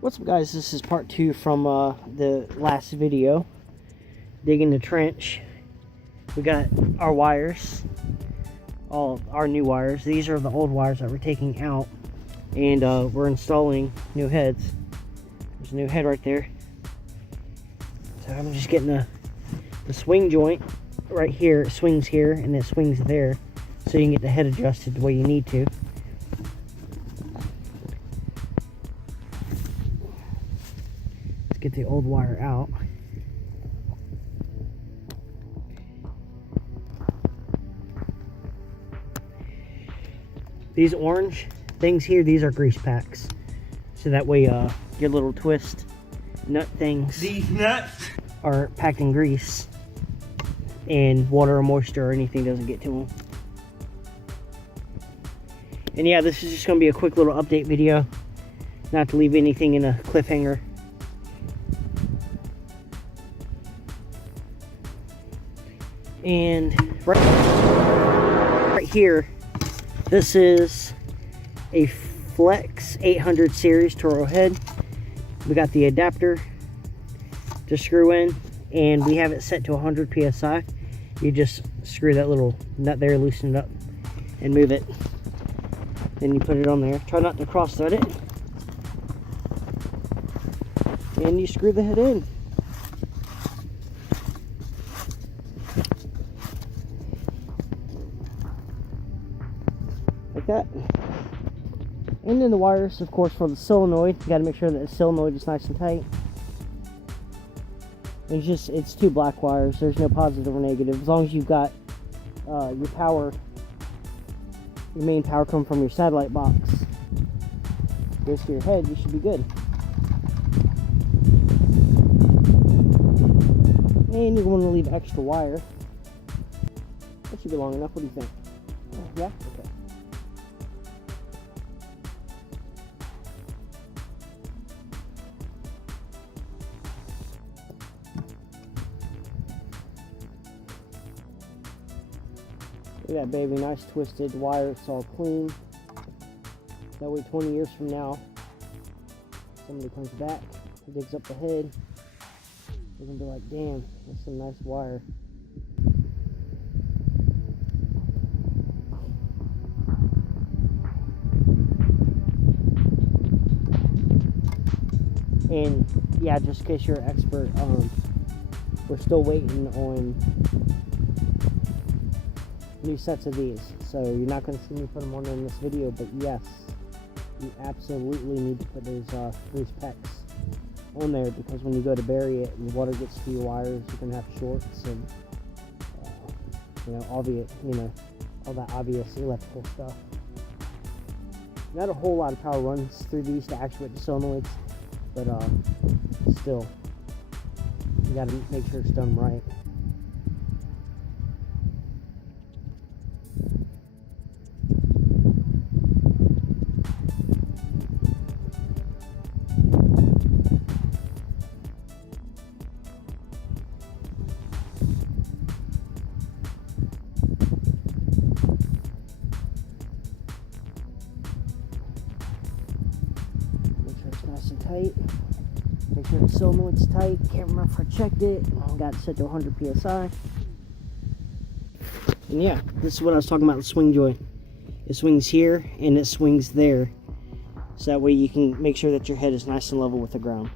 What's up, guys? This is part 2 from the last video, digging the trench. We got our wires, all our new wires. These are the old wires that we're taking out, and we're installing new heads. There's a new head right there. So I'm just getting the swing joint right here. It swings here and it swings there, so you can get the head adjusted the way you need to. Get the old wire out. These orange things here, these are grease packs. So that way your little twist nut things, these nuts, are packed in grease and water or moisture or anything doesn't get to them. And yeah, this is just going to be a quick little update video, not to leave anything in a cliffhanger. And right here, this is a Flex 800 series Toro head. We got the adapter to screw in, and we have it set to 100 psi. You just screw that little nut there, loosen it up, and move it. Then you put it on there. Try not to cross thread it, and you screw the head in. Like that. And then the wires, of course, for the solenoid. You got to make sure that the solenoid is nice and tight. It's two black wires. There's no positive or negative. As long as you've got your power, your main power coming from your satellite box goes to your head, you should be good. And you're going to leave extra wire. That should be long enough. What do you think? Yeah? Okay. Look at that baby, nice twisted wire, it's all clean. That way 20 years from now, somebody comes back, digs up the head, they're gonna be like, damn, that's some nice wire. And yeah, just in case you're an expert, we're still waiting on new sets of these, so you're not going to see me put them on in this video, but yes, you absolutely need to put those grease packs on there, because when you go to bury it and water gets to your wires, you're going to have shorts and all that obvious electrical stuff. Not a whole lot of power runs through these to actuate the solenoids, but still, you got to make sure it's done right. Nice and tight. Make sure the solenoid's tight. Can't remember if I checked it. Got it set to 100 psi. And yeah, this is what I was talking about, the swing joint. It swings here and it swings there. So that way you can make sure that your head is nice and level with the ground.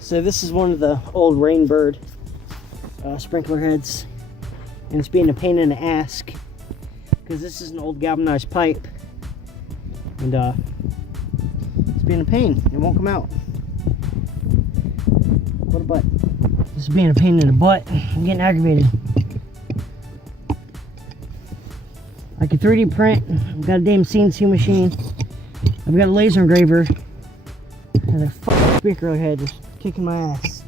So this is one of the old Rainbird sprinkler heads. And it's being a pain in the ass, because this is an old galvanized pipe. And being a pain, it won't come out. What a butt. This is being a pain in the butt. I'm getting aggravated. I can 3D print. I've got a damn CNC machine. I've got a laser engraver. And a fucking speaker head just kicking my ass.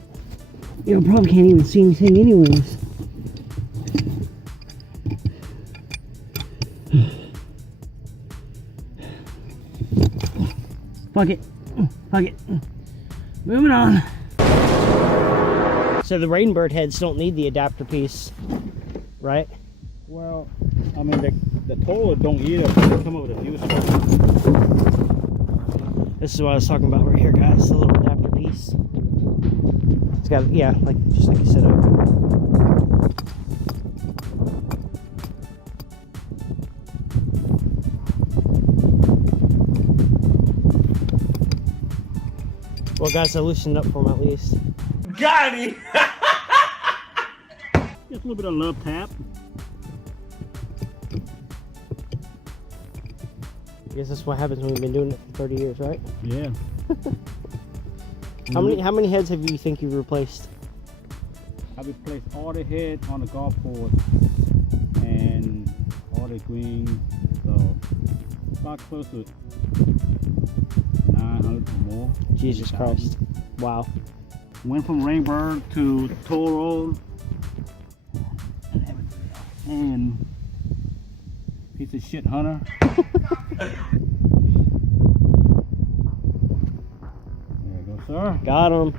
You know, probably can't even see anything anyways. Fuck it. Fuck it. Moving on. So the Rainbird heads don't need the adapter piece, right? Well, I mean, the Toro don't either, but they come up with a fuse. The This is what I was talking about right here, guys. The little adapter piece. It's got, yeah, like just like you said, open. Well, guys, I loosened up for him at least. Got him! Just a little bit of love tap. I guess that's what happens when we've been doing it for 30 years, right? Yeah. How many heads have you think you've replaced? I replaced all the heads on the golf course and all the greens, so about close to 900 or more. Jesus Christ. Wow. Went from Rainbird to Toro and piece of shit Hunter. There you go, sir. Got him.